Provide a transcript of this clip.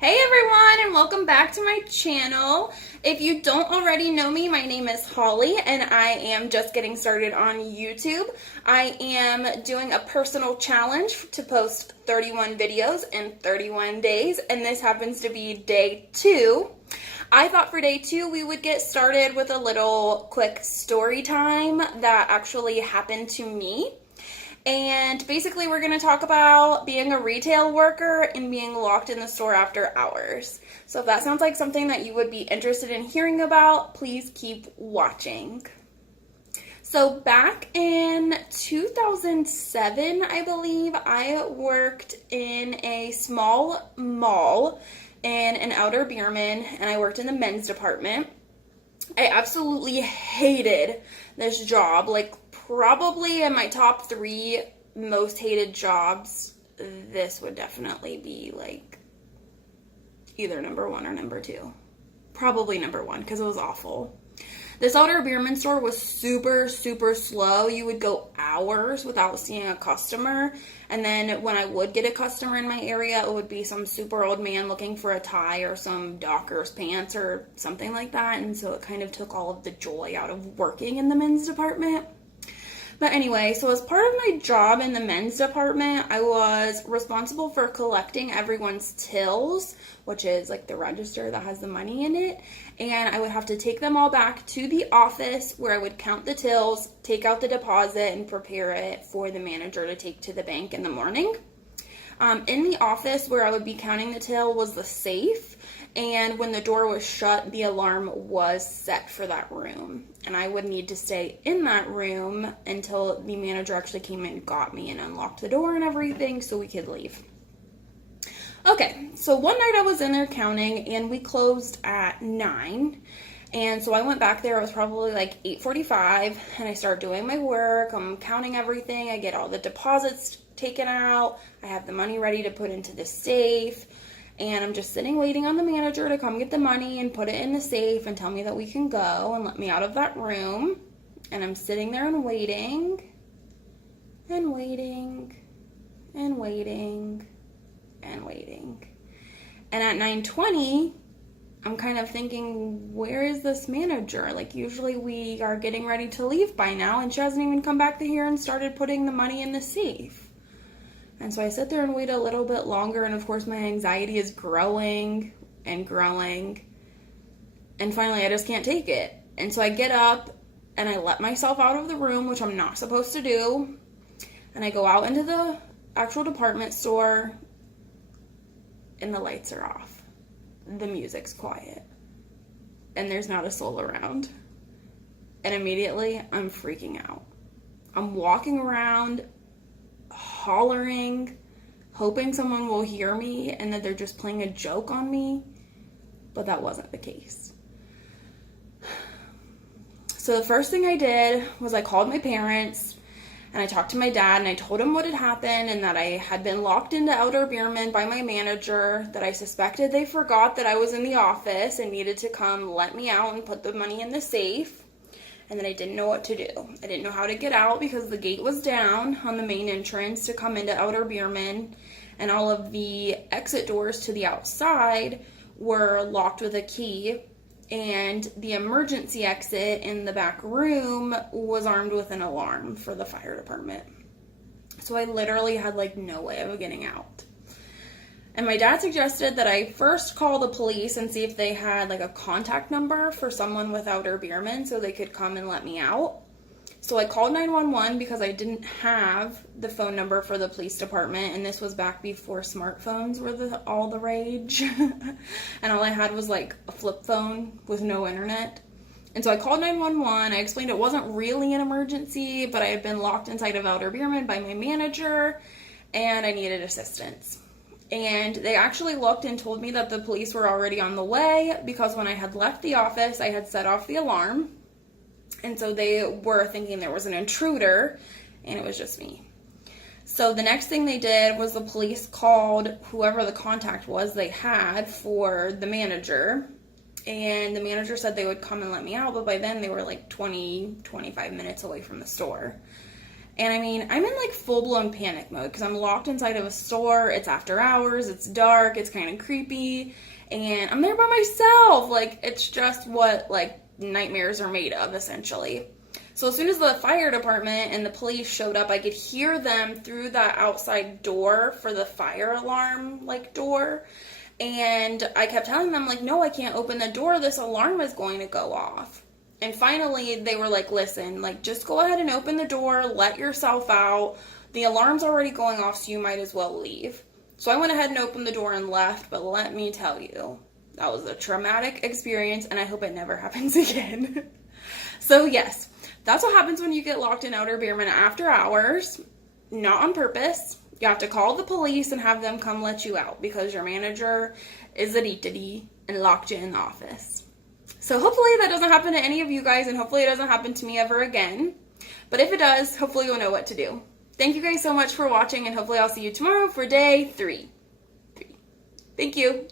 Hey everyone, and welcome back to my channel. If you don't already know me, my name is Holly and I am just getting started on YouTube. I am doing a personal challenge to post 31 videos in 31 days, and this happens to be day 2. I thought for day 2 we would get started with a little quick story time that actually happened to me. And basically we're going to talk about being a retail worker and being locked in the store after hours. So if that sounds like something that you would be interested in hearing about, please keep watching. So back in 2007, I believe, I worked in a small mall in an Elder-Beerman, and I worked in the men's department. I absolutely hated this job. Like, probably in my top 3 most hated jobs, this would definitely be like either number 1 or number 2. Probably number 1 because it was awful. This Elder-Beerman store was super slow. You would go hours without seeing a customer, and then when I would get a customer in my area, it would be some super old man looking for a tie or some Dockers pants or something like that, and so it kind of took all of the joy out of working in the men's department. But anyway, so as part of my job in the men's department, I was responsible for collecting everyone's tills, which is like the register that has the money in it. And I would have to take them all back to the office where I would count the tills, take out the deposit, and prepare it for the manager to take to the bank in the morning. In the office where I would be counting the till was the safe, and when the door was shut, the alarm was set for that room, and I would need to stay in that room until the manager actually came and got me and unlocked the door and everything so we could leave. Okay, so one night I was in there counting, and we closed at 9, and so I went back there. It was probably like 8:45, and I start doing my work. I'm counting everything. I get all the deposits taken out. I have the money ready to put into the safe, and I'm just sitting waiting on the manager to come get the money and put it in the safe and tell me that we can go and let me out of that room. And I'm sitting there and waiting and waiting and waiting and waiting. And at 9:20, I'm kind of thinking, where is this manager? Like, usually we are getting ready to leave by now, and she hasn't even come back to here and started putting the money in the safe. And so I sit there and wait a little bit longer, and of course my anxiety is growing and growing, and finally I just can't take it. And so I get up and I let myself out of the room, which I'm not supposed to do, and I go out into the actual department store, and the lights are off. The music's quiet, and there's not a soul around. And immediately I'm freaking out. I'm walking around hollering, hoping someone will hear me and that they're just playing a joke on me, but that wasn't the case. So the first thing I did was I called my parents, and I talked to my dad, and I told him what had happened and that I had been locked into Elder-Beerman by my manager, that I suspected they forgot that I was in the office and needed to come let me out and put the money in the safe, and that I didn't know what to do. I didn't know how to get out because the gate was down on the main entrance to come into Elder-Beerman, and all of the exit doors to the outside were locked with a key, and the emergency exit in the back room was armed with an alarm for the fire department. So I literally had like no way of getting out. And my dad suggested that I first call the police and see if they had like a contact number for someone with Elder-Beerman so they could come and let me out. So I called 911 because I didn't have the phone number for the police department, and this was back before smartphones were all the rage. And all I had was like a flip phone with no internet. And so I called 911. I explained it wasn't really an emergency, but I had been locked inside of Elder-Beerman by my manager, and I needed assistance. And they actually looked and told me that the police were already on the way because when I had left the office, I had set off the alarm. And so they were thinking there was an intruder, and it was just me. So the next thing they did was the police called whoever the contact was they had for the manager. And the manager said they would come and let me out, but by then they were like 20, 25 minutes away from the store. And I mean, I'm in like full-blown panic mode because I'm locked inside of a store. It's after hours, it's dark, it's kind of creepy, and I'm there by myself. Like, it's just what like nightmares are made of, essentially. So as soon as the fire department and the police showed up, I could hear them through that outside door for the fire alarm like door. And I kept telling them, like, no, I can't open the door. This alarm is going to go off. And finally, they were like, listen, like, just go ahead and open the door. Let yourself out. The alarm's already going off, so you might as well leave. So I went ahead and opened the door and left. But let me tell you, that was a traumatic experience, and I hope it never happens again. So yes, that's what happens when you get locked in Elder-Beerman after hours. Not on purpose. You have to call the police and have them come let you out because your manager is a ditty and locked you in the office. So hopefully that doesn't happen to any of you guys, and hopefully it doesn't happen to me ever again. But if it does, hopefully you'll know what to do. Thank you guys so much for watching, and hopefully I'll see you tomorrow for day 3. Thank you.